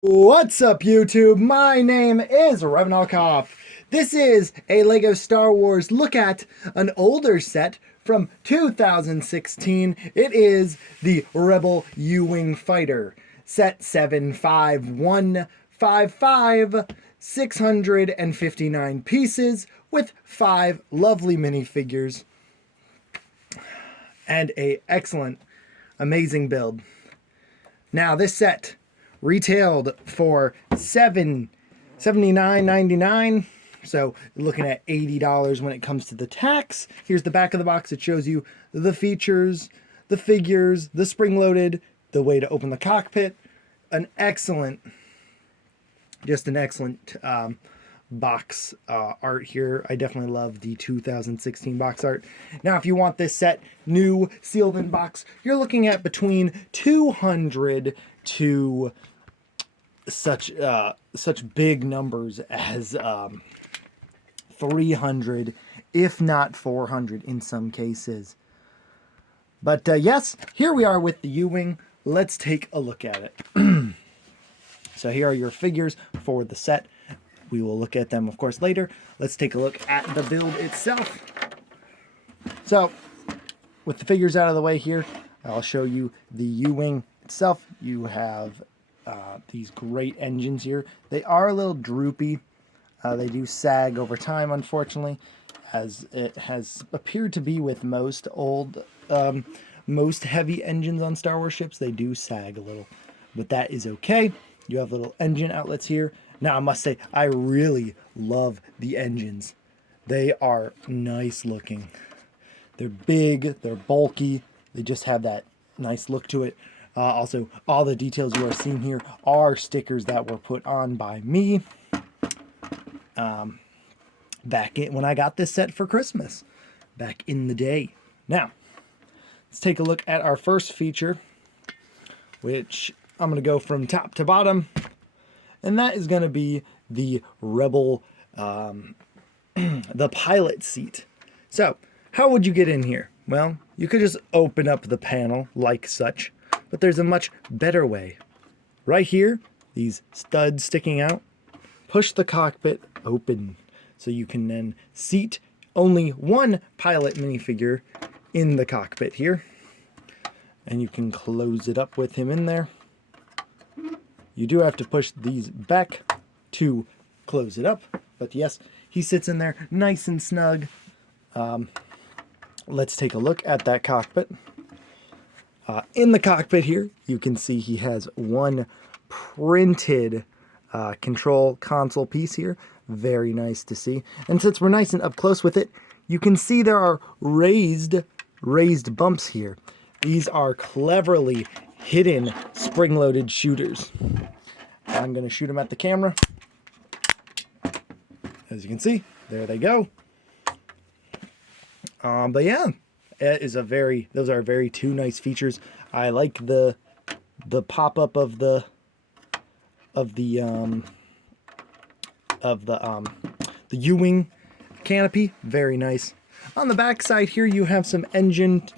What's up, YouTube? My name is Revenalkoff. This is a LEGO Star Wars look at an older set from 2016. It is the Rebel U-Wing Fighter, set 75155, 659 pieces with 5 lovely minifigures and a excellent, amazing build. Now, this set retailed for $79.99, so looking at $80 when it comes to the tax. Here's the back of the box. It shows you the features, the figures, the spring-loaded, the way to open the cockpit. An excellent box art here. I definitely love the 2016 box art. Now, if you want this set new, sealed in box, you're looking at between 200 to such big numbers as 300, if not 400 in some cases. But yes, here we are with the U-Wing. Let's take a look at it. So here are your figures for the set. We will look at them, of course, later. Let's take a look at the build itself. So, with the figures out of the way here, I'll show you the U-Wing itself. You have these great engines here. They are a little droopy. They do sag over time, unfortunately, as it has appeared to be with most most heavy engines on Star Wars ships. They do sag a little, but that is okay. You have little engine outlets here. Now, I must say, I really love the engines. They are nice looking. They're big, they're bulky, they just have that nice look to it. Also, all the details you are seeing here are stickers that were put on by me back when I got this set for Christmas, back in the day. Now, let's take a look at our first feature, which I'm going to go from top to bottom. And that is going to be the Rebel, the pilot seat. So, how would you get in here? Well, you could just open up the panel like such, but there's a much better way. Right here, these studs sticking out, push the cockpit open so you can then seat only one pilot minifigure in the cockpit here. And you can close it up with him in there. You do have to push these back to close it up, but yes, he sits in there nice and snug. Let's take a look at that cockpit. In the cockpit here, you can see he has one printed control console piece here. Very nice to see. And since we're nice and up close with it, you can see there are raised bumps here. These are cleverly hidden spring-loaded shooters. I'm going to shoot them at the camera. As you can see, there they go. But yeah, it is those are very two nice features. I like the pop-up of the U-Wing canopy. Very nice. On the back side here, you have some engine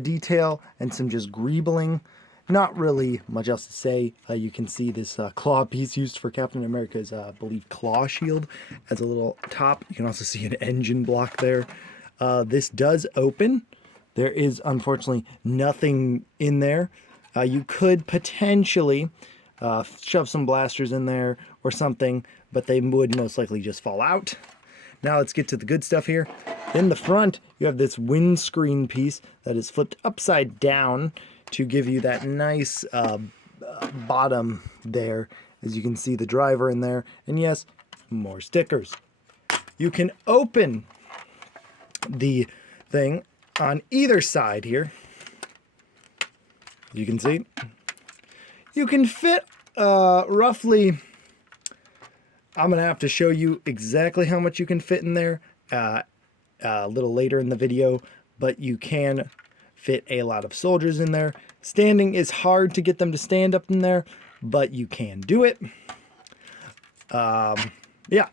detail and some just greebling. Not really much else to say. You can see this claw piece used for Captain America's, I believe, claw shield as a little top. You can also see an engine block there. This does open. There is, unfortunately, nothing in there. You could potentially shove some blasters in there or something, but they would most likely just fall out. Now let's get to the good stuff here. In the front, you have this windscreen piece that is flipped upside down to give you that nice bottom there. As you can see, the driver in there. And yes, more stickers. You can open the thing on either side here. You can see. You can fit roughly, I'm going to have to show you exactly how much you can fit in there a little later in the video, but you can fit a lot of soldiers in there. Standing is hard to get them to stand up in there, but you can do it. Yeah.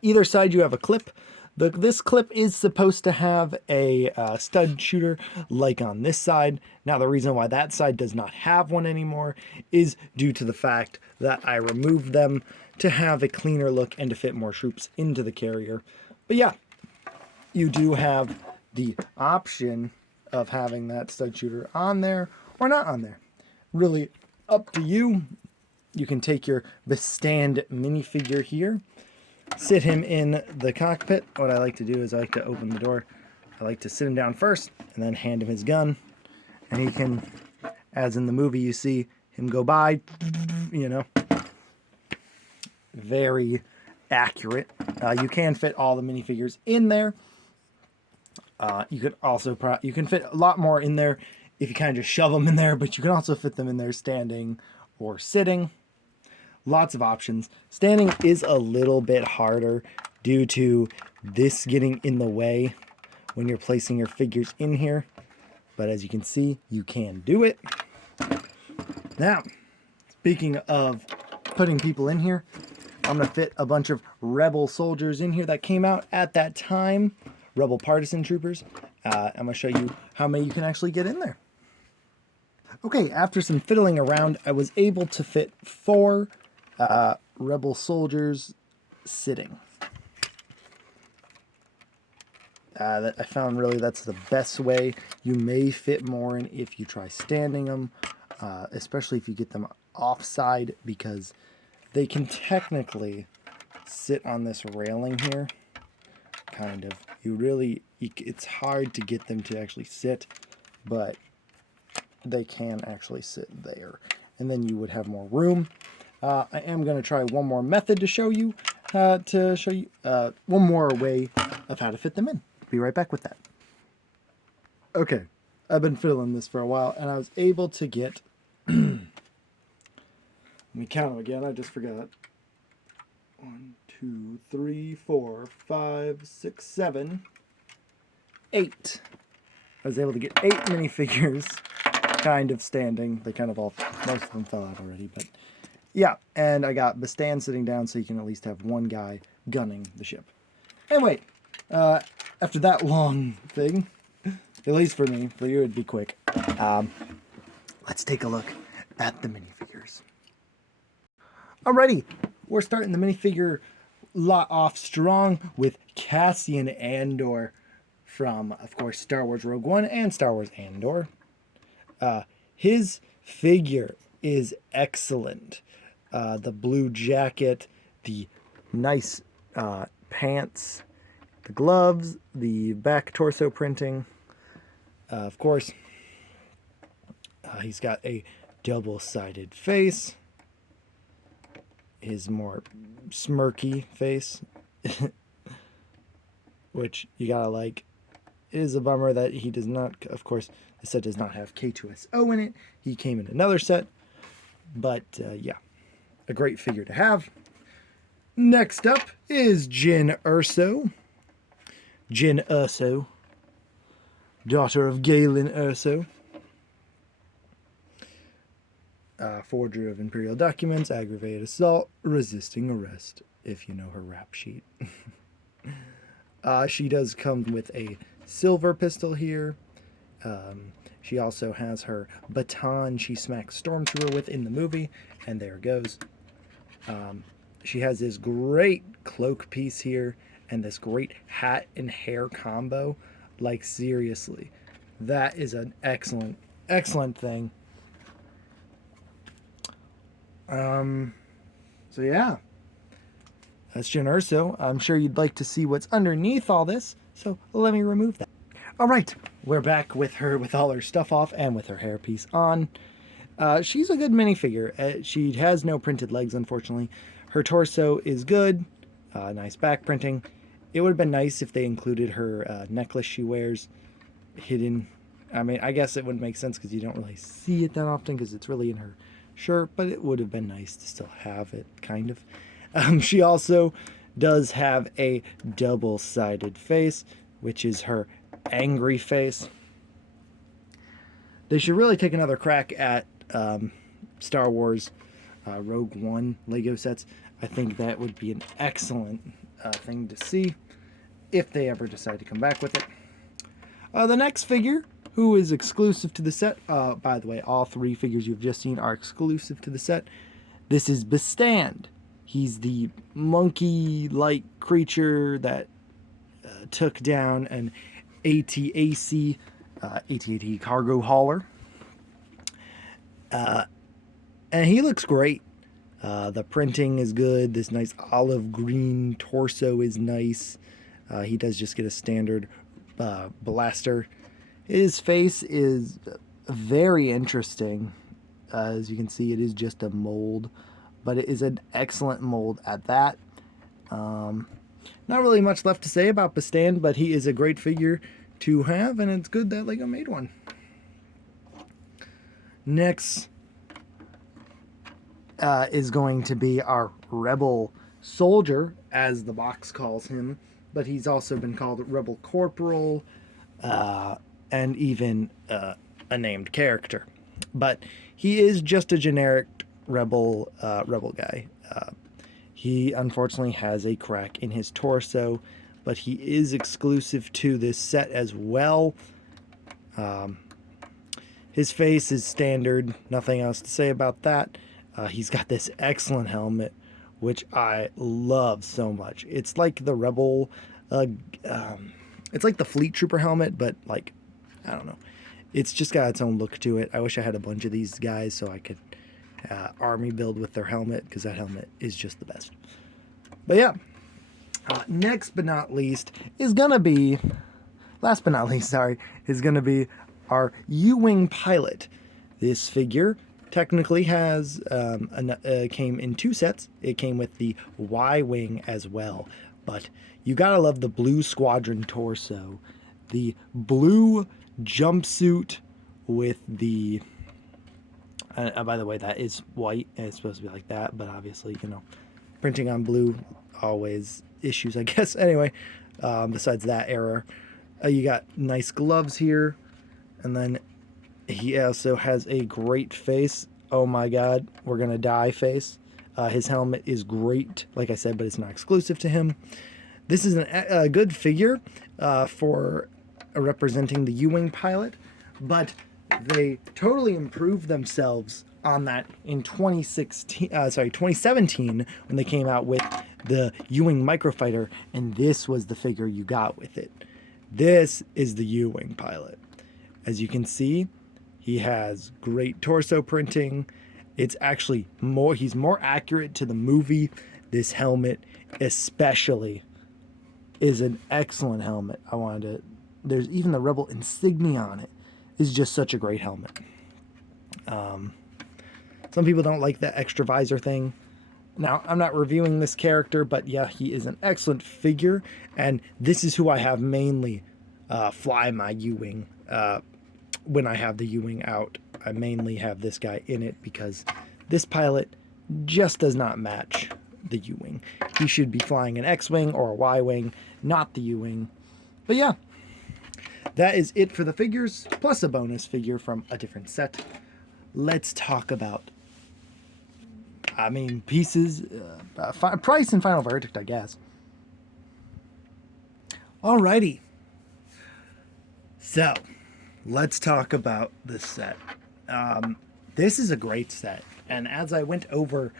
Either side you have a clip This clip is supposed to have a stud shooter like on this side. Now the reason why that side does not have one anymore is due to the fact that I removed them to have a cleaner look and to fit more troops into the carrier. But yeah, you do have the option of having that stud shooter on there or not on there. Really up to you. You can take your Bestand minifigure here, sit him in the cockpit. What I like to do is I like to open the door. I like to sit him down first and then hand him his gun. And he can, as in the movie, you see him go by, you know, very accurate. You can fit all the minifigures in there. You could also, you can fit a lot more in there if you kind of just shove them in there, but you can also fit them in there standing or sitting. Lots of options. Standing is a little bit harder due to this getting in the way when you're placing your figures in here. But as you can see, you can do it. Now, speaking of putting people in here, I'm going to fit a bunch of Rebel soldiers in here that came out at that time. Rebel partisan troopers. I'm going to show you how many you can actually get in there. Okay, after some fiddling around, I was able to fit 4 Rebel soldiers sitting. That I found really that's the best way. You may fit more in if you try standing them, especially if you get them offside, because they can technically sit on this railing here. Kind of. It's hard to get them to actually sit, but they can actually sit there. And then you would have more room. I am going to try one more method to show you, one more way of how to fit them in. Be right back with that. Okay, I've been fiddling this for a while, and I was able to get, let me count them again, I just forgot. 1, 2, 3, 4, 5, 6, 7, 8. I was able to get 8 minifigures, kind of standing. They kind of all, most of them fell out already, but yeah. And I got Bestand sitting down, so you can at least have one guy gunning the ship. Anyway, after that long thing, at least for me, for you it'd be quick. Let's take a look at the minifigures. Alrighty, we're starting the minifigure lot off strong with Cassian Andor from, of course, Star Wars Rogue One and Star Wars Andor. His figure is excellent. The blue jacket, the nice pants, the gloves, the back torso printing. Of course, he's got a double-sided face. His more smirky face, which you gotta like. It is a bummer that he does not, of course, the set does not have K2SO in it. He came in another set, but yeah, a great figure to have. Next up is Jyn Erso. Jyn Erso, daughter of Galen Erso. Forger of Imperial documents, aggravated assault, resisting arrest, if you know her rap sheet. She does come with a silver pistol here. She also has her baton she smacks Stormtrooper with in the movie, and there it goes. She has this great cloak piece here, and this great hat and hair combo. Like, seriously, that is an excellent, excellent thing. So yeah, that's Jyn Erso. I'm sure you'd like to see what's underneath all this, so let me remove that. All right, we're back with her with all her stuff off and with her hairpiece on. She's a good minifigure. She has no printed legs, unfortunately. Her torso is good, nice back printing. It would have been nice if they included her necklace she wears hidden. I mean, I guess it wouldn't make sense because you don't really see it that often because it's really in her shirt, but it would have been nice to still have it, kind of. She also does have a double-sided face, which is her angry face. They should really take another crack at Star Wars Rogue One Lego sets. I think that would be an excellent thing to see. if they ever decide to come back with it. The next figure, who is exclusive to the set, by the way, all 3 figures you've just seen are exclusive to the set. This is Bestand. He's the monkey-like creature that took down an ATAC, AT-AT cargo hauler. And he looks great. The printing is good. This nice olive green torso is nice. He does just get a standard blaster. His face is very interesting. As you can see, it is just a mold, but it is an excellent mold at that. Not really much left to say about Bestand, but he is a great figure to have, and it's good that LEGO made one. Next is going to be our Rebel Soldier, as the box calls him, but he's also been called Rebel Corporal, and even a named character. But he is just a generic rebel guy. He unfortunately has a crack in his torso, but he is exclusive to this set as well. His face is standard, nothing else to say about that. He's got this excellent helmet, which I love so much. It's like the Rebel, it's like the Fleet Trooper helmet, but like, I don't know. It's just got its own look to it. I wish I had a bunch of these guys so I could army build with their helmet, because that helmet is just the best. But yeah, next but not least is gonna be, last but not least, sorry, is gonna be our U-Wing pilot. This figure technically has came in 2 sets. It came with the Y-Wing as well, but you gotta love the blue squadron torso, the blue jumpsuit with the by the way, that is white and it's supposed to be like that, but obviously, you know, printing on blue, always issues, I guess. Anyway, besides that error, you got nice gloves here, and then he also has a great face. Oh my god, we're gonna die face. His helmet is great, like I said, but it's not exclusive to him. This is a good figure for representing the U-Wing pilot, but they totally improved themselves on that in 2017 when they came out with the U-Wing Microfighter, and this was the figure you got with it. This is the U-Wing pilot. As you can see, he has great torso printing. It's actually more, he's more accurate to the movie. This helmet especially is an excellent helmet. I wanted to, there's even the Rebel insignia on it. Is just such a great helmet. Some people don't like that extra visor thing. Now, I'm not reviewing this character, but yeah, he is an excellent figure, and this is who I have mainly fly my U-Wing. When I have the U-Wing out, I mainly have this guy in it because this pilot just does not match the U-Wing. He should be flying an X-Wing or a Y-Wing, not the U-Wing. But yeah, that is it for the figures, plus a bonus figure from a different set. Let's talk about, I mean, pieces, price and final verdict, I guess. Alrighty. So, let's talk about this set. This is a great set, and as I went over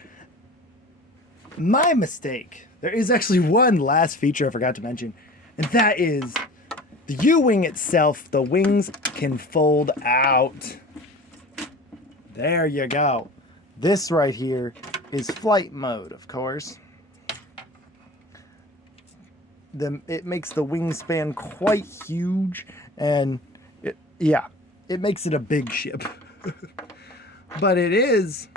my mistake, there is actually one last feature I forgot to mention, and that is the U-Wing itself. The wings can fold out. There you go. This right here is flight mode, of course. It makes the wingspan quite huge, and it makes it a big ship. But it is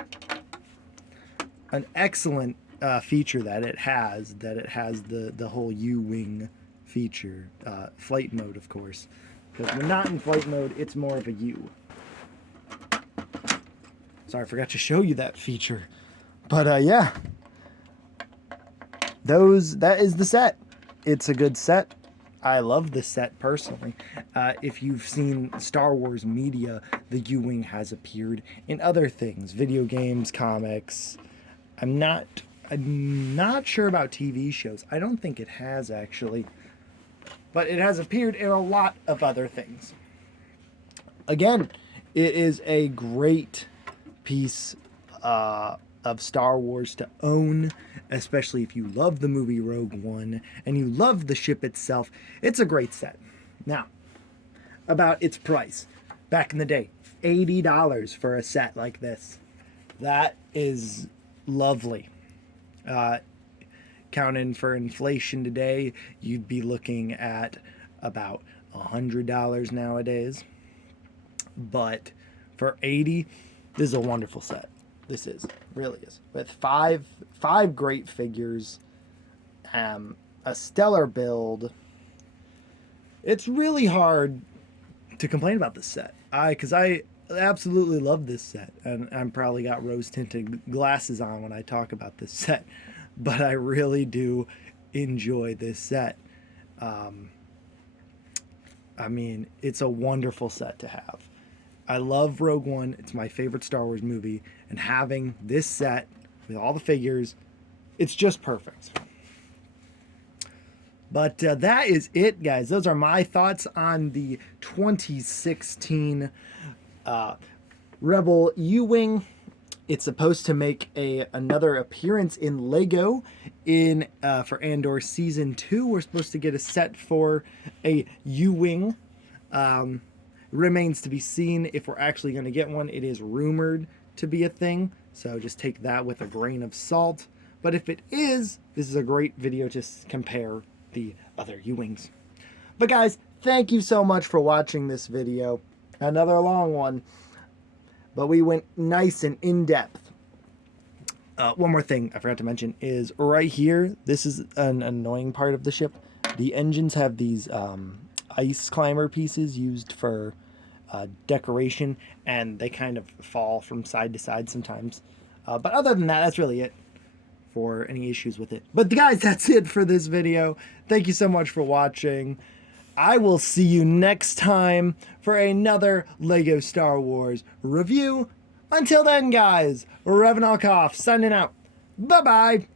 an excellent feature that it has the whole U-Wing feature, flight mode, of course, because when not in flight mode, it's more of a U. Sorry, I forgot to show you that feature, but yeah, that is the set. It's a good set. I love this set personally. If you've seen Star Wars media, the U-Wing has appeared in other things, video games, comics. I'm not sure about TV shows. I don't think it has, actually. but it has appeared in a lot of other things. Again, it is a great piece of Star Wars to own, especially if you love the movie Rogue One and you love the ship itself. It's a great set. Now, about its price. Back in the day, $80 for a set like this. That is lovely. Counting for inflation today, you'd be looking at about $100 nowadays. But for 80, this is a wonderful set. This really is. With five great figures, a stellar build. It's really hard to complain about this set. Because I absolutely love this set, and I'm probably got rose tinted glasses on when I talk about this set, but I really do enjoy this set. I mean, it's a wonderful set to have. I love Rogue One. It's my favorite Star Wars movie, and having this set with all the figures, it's just perfect. But that is it, guys. Those are my thoughts on the 2016 Rebel U-Wing. It's supposed to make another appearance in LEGO for Andor Season 2. We're supposed to get a set for a U-Wing. Remains to be seen if we're actually going to get one. It is rumored to be a thing, so just take that with a grain of salt. But if it is, this is a great video to compare the other U-Wings. But guys, thank you so much for watching this video. Another long one, but we went nice and in-depth. One more thing I forgot to mention is right here, this is an annoying part of the ship. The engines have these ice climber pieces used for decoration, and they kind of fall from side to side sometimes. But other than that, that's really it for any issues with it. But guys, that's it for this video. Thank you so much for watching. I will see you next time for another LEGO Star Wars review. Until then, guys, Revan Alkoff signing out. Bye-bye.